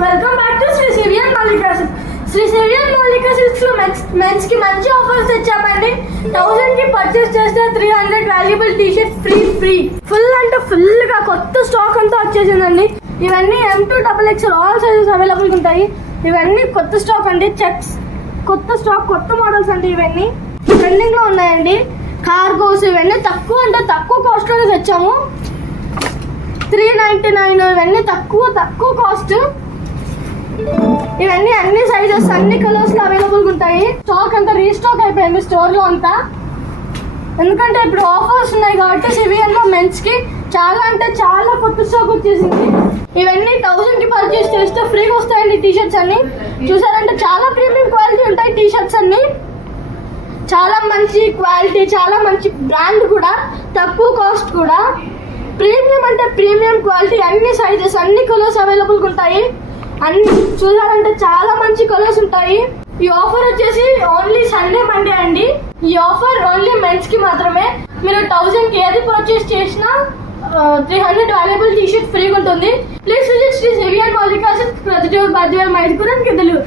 Welcome back to Sri Saviour Mallika Silks. Sri Saviour Mallika Silks లో men's కి మంచి ఆఫర్స్ తెచ్చామండి. 1000 కి పర్చేస్ చేస్తే 300 valuable T shirt free. Full అంటే ఫుల్ గా కొత్త స్టాక్ అంతా వచ్చేసిందండి. ఇవన్నీ M2XXL ఆల్ సైజెస్ అవైలబుల్ ఉంటాయి. ఇవన్నీ కొత్త స్టాక్ అండి. చెక్స్ కొత్త స్టాక్, కొత్త మోడల్స్ అండి. ఇవన్నీ ట్రెండింగ్ లో ఉన్నాయండి. కార్గోస్ ఇవన్నీ తక్కువ అంటే తక్కువ కాస్ట్ లోనే తెచ్చాము. 399 ఇవన్నీ తక్కువ కాస్ట్. ఇవన్నీ అన్ని సైజెస్ అన్ని కలర్స్ లో అవైలబుల్ ఉంటాయి. స్టాక్ అంతా రీస్టాక్ అయిపోయింది స్టోర్ లో అంతా. ఎందుకంటే ఇప్పుడు ఆఫర్స్ ఉన్నాయి కాబట్టి సివియర్ లో మెన్స్ కి చాలా అంటే చాలా కొత్త స్టాక్ వచ్చేసింది. ఇవన్నీ 1000 కి పర్చేస్ చేస్తే ఫ్రీగా వస్తాయండి టీ షర్ట్స్ అన్ని. చూసారంటే చాలా ప్రీమియం క్వాలిటీ ఉంటాయి టీ షర్ట్స్ అన్ని. చాలా మంచి క్వాలిటీ, చాలా మంచి బ్రాండ్ కూడా, తక్కువ కాస్ట్ కూడా. ప్రీమియం అంటే ప్రీమియం క్వాలిటీ, అన్ని సైజెస్ అన్ని కలర్స్ అవైలబుల్ ఉంటాయి. అన్ని చూసారంటే చాలా మంచి కలర్స్ ఉంటాయి. ఈ ఆఫర్ వచ్చేసి ఓన్లీ సండే మండే అండి. ఈ ఆఫర్ ఓన్లీ మెన్స్ కి మాత్రమే. మీరు 1000 కి ఏది పర్చేస్ చేసినా 300 వాల్యుబుల్ టీ షర్ట్ ఫ్రీగా ఉంటుంది. Please visit Sri Saviour Mallika Silks, ప్రతిరోజు 10 మైదుకూరం కిందలు.